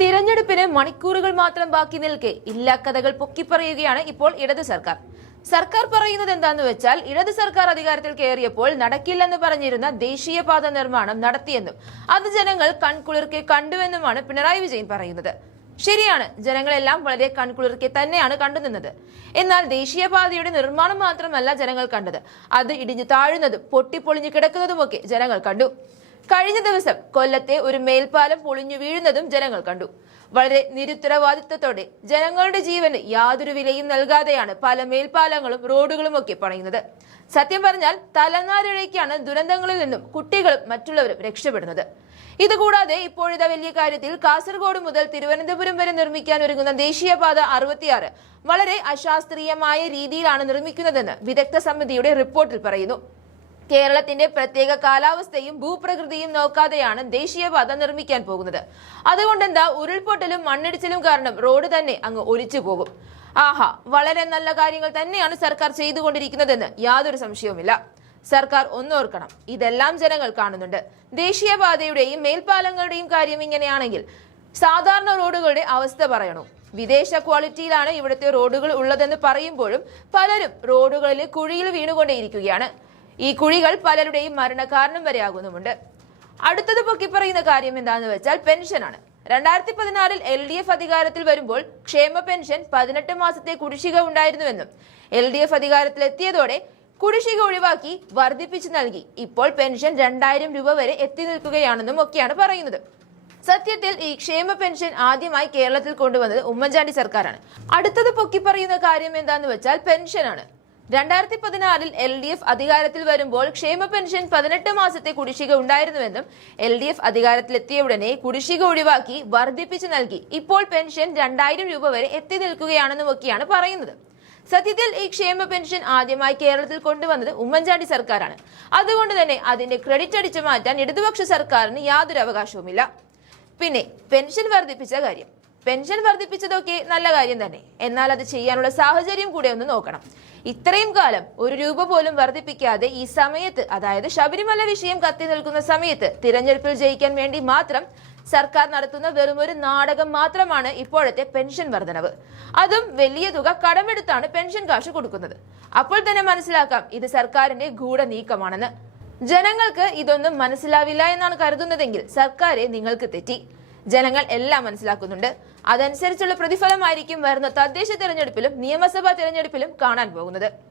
തിരഞ്ഞെടുപ്പിന് മണിക്കൂറുകൾ മാത്രം ബാക്കി നിൽക്കെ ഇല്ലാ കഥകൾ പൊക്കിപ്പറയുകയാണ് ഇപ്പോൾ ഇടത് സർക്കാർ. സർക്കാർ പറയുന്നത് എന്താന്ന് വെച്ചാൽ ഇടത് സർക്കാർ അധികാരത്തിൽ കയറിയപ്പോൾ നടക്കില്ലെന്ന് പറഞ്ഞിരുന്ന ദേശീയപാത നിർമ്മാണം നടത്തിയെന്നും അത് ജനങ്ങൾ കൺകുളിർക്കെ കണ്ടുവെന്നുമാണ് പിണറായി വിജയൻ പറയുന്നത്. ശരിയാണ് ജനങ്ങളെല്ലാം വളരെ കൺകുളിർക്കെ തന്നെയാണ് കണ്ടുനിന്നത് എന്നാൽ ദേശീയപാതയുടെ നിർമ്മാണം മാത്രമല്ല ജനങ്ങൾ കണ്ടത്. അത് ഇടിഞ്ഞു താഴുന്നതും പൊട്ടിപ്പൊളിഞ്ഞു കിടക്കുന്നതുമൊക്കെ ജനങ്ങൾ കണ്ടു. കഴിഞ്ഞ ദിവസം കൊല്ലത്തെ ഒരു മേൽപ്പാലം പൊളിഞ്ഞു വീഴുന്നതും ജനങ്ങൾ കണ്ടു. വളരെ നിരുത്തരവാദിത്വത്തോടെ ജനങ്ങളുടെ ജീവന് യാതൊരു വിലയും നൽകാതെയാണ് പല മേൽപ്പാലങ്ങളും റോഡുകളും ഒക്കെ പണിയുന്നത്. സത്യം പറഞ്ഞാൽ തലനാരിഴയ്ക്കാണ് ദുരന്തങ്ങളിൽ നിന്നും കുട്ടികളും മറ്റുള്ളവരും രക്ഷപ്പെടുന്നത്. ഇതുകൂടാതെ ഇപ്പോഴത്തെ വലിയ കാര്യത്തിൽ കാസർഗോഡ് മുതൽ തിരുവനന്തപുരം വരെ നിർമ്മിക്കാൻ ഒരുങ്ങുന്ന ദേശീയപാത അറുപത്തിയാറ് വളരെ അശാസ്ത്രീയമായ രീതിയിലാണ് നിർമ്മിക്കുന്നതെന്ന് വിദഗ്ധ സമിതിയുടെ റിപ്പോർട്ടിൽ പറയുന്നു. കേരളത്തിന്റെ പ്രത്യേക കാലാവസ്ഥയും ഭൂപ്രകൃതിയും നോക്കാതെയാണ് ദേശീയപാത നിർമ്മിക്കാൻ പോകുന്നത്. അതുകൊണ്ടെന്താ ഉരുൾപൊട്ടലും മണ്ണിടിച്ചിലും കാരണം റോഡ് തന്നെ അങ്ങ് ഒലിച്ചു പോകും. ആഹാ വളരെ നല്ല കാര്യങ്ങൾ തന്നെയാണ് സർക്കാർ ചെയ്തുകൊണ്ടിരിക്കുന്നതെന്ന് യാതൊരു സംശയവുമില്ല. സർക്കാർ ഒന്നോർക്കണം ഇതെല്ലാം ജനങ്ങൾ കാണുന്നുണ്ട്. ദേശീയപാതയുടെയും മേൽപ്പാലങ്ങളുടെയും കാര്യം ഇങ്ങനെയാണെങ്കിൽ സാധാരണ റോഡുകളുടെ അവസ്ഥ പറയണോ? വിദേശ ക്വാളിറ്റിയിലാണ് ഇവിടുത്തെ റോഡുകൾ ഉള്ളതെന്ന് പറയുമ്പോഴും പലരും റോഡുകളിൽ കുഴിയിൽ വീണുകൊണ്ടേയിരിക്കുകയാണ്. ഈ കുഴികൾ പലരുടെയും മരണകാരണം വരെ ആകുന്നുമുണ്ട് അടുത്തത് പൊക്കി പറയുന്ന കാര്യം എന്താണെന്ന് വെച്ചാൽ പെൻഷനാണ്. രണ്ടായിരത്തി പതിനാറിൽ എൽ ഡി എഫ് അധികാരത്തിൽ വരുമ്പോൾ ക്ഷേമ പെൻഷൻ പതിനെട്ട് മാസത്തെ കുടിശ്ശിക ഉണ്ടായിരുന്നുവെന്നും എൽ ഡി എഫ് അധികാരത്തിലെത്തിയതോടെ കുടിശ്ശിക ഒഴിവാക്കി വർദ്ധിപ്പിച്ചു നൽകി. ഇപ്പോൾ പെൻഷൻ രണ്ടായിരം രൂപ വരെ എത്തി നിൽക്കുകയാണെന്നും ഒക്കെയാണ് പറയുന്നത്. സത്യത്തിൽ ഈ ക്ഷേമ പെൻഷൻ ആദ്യമായി കേരളത്തിൽ കൊണ്ടുവന്നത് ഉമ്മൻചാണ്ടി സർക്കാരാണ്. അടുത്തത് പൊക്കി പറയുന്ന കാര്യം എന്താന്ന് വെച്ചാൽ പെൻഷനാണ്. രണ്ടായിരത്തി പതിനാറിൽ എൽ ഡി എഫ് അധികാരത്തിൽ വരുമ്പോൾ ക്ഷേമ പെൻഷൻ പതിനെട്ട് മാസത്തെ കുടിശ്ശിക ഉണ്ടായിരുന്നുവെന്നും എൽ ഡി എഫ് അധികാരത്തിലെത്തിയ ഉടനെ കുടിശ്ശിക ഒഴിവാക്കി വർദ്ധിപ്പിച്ചു നൽകി. ഇപ്പോൾ പെൻഷൻ രണ്ടായിരം രൂപ വരെ എത്തി നിൽക്കുകയാണെന്നും ഒക്കെയാണ് പറയുന്നത്. സത്യത്തിൽ ഈ ക്ഷേമ പെൻഷൻ ആദ്യമായി കേരളത്തിൽ കൊണ്ടുവന്നത് ഉമ്മൻചാണ്ടി സർക്കാരാണ്. അതുകൊണ്ട് തന്നെ അതിന്റെ ക്രെഡിറ്റ് അടിച്ചു മാറ്റാൻ ഇടതുപക്ഷ സർക്കാരിന് യാതൊരു അവകാശവുമില്ല. പിന്നെ പെൻഷൻ വർദ്ധിപ്പിച്ച കാര്യം. പെൻഷൻ വർദ്ധിപ്പിച്ചതൊക്കെ നല്ല കാര്യം തന്നെ. എന്നാൽ അത് ചെയ്യാനുള്ള സാഹചര്യം കൂടെ ഒന്ന് നോക്കണം. ഇത്രയും കാലം ഒരു രൂപ പോലും വർദ്ധിപ്പിക്കാതെ ഈ സമയത്ത് അതായത് ശബരിമല വിഷയം കത്തി നിൽക്കുന്ന സമയത്ത് തിരഞ്ഞെടുപ്പിൽ ജയിക്കാൻ വേണ്ടി മാത്രം സർക്കാർ നടത്തുന്ന വെറും ഒരു നാടകം മാത്രമാണ് ഇപ്പോഴത്തെ പെൻഷൻ വർധനവ്. അതും വലിയ തുക കടമെടുത്താണ് പെൻഷൻ കാശ് കൊടുക്കുന്നത്. അപ്പോൾ തന്നെ മനസ്സിലാക്കാം ഇത് സർക്കാരിന്റെ ഗൂഢ നീക്കമാണെന്ന് ജനങ്ങൾക്ക് ഇതൊന്നും മനസ്സിലാവില്ല എന്നാണ് കരുതുന്നതെങ്കിൽ സർക്കാരെ നിങ്ങൾക്ക് തെറ്റി. ജനങ്ങൾ എല്ലാം മനസ്സിലാക്കുന്നുണ്ട്. അതനുസരിച്ചുള്ള പ്രതിഫലമായിരിക്കും വരുന്ന തദ്ദേശ തെരഞ്ഞെടുപ്പിലും നിയമസഭാ തെരഞ്ഞെടുപ്പിലും കാണാൻ പോകുന്നത്.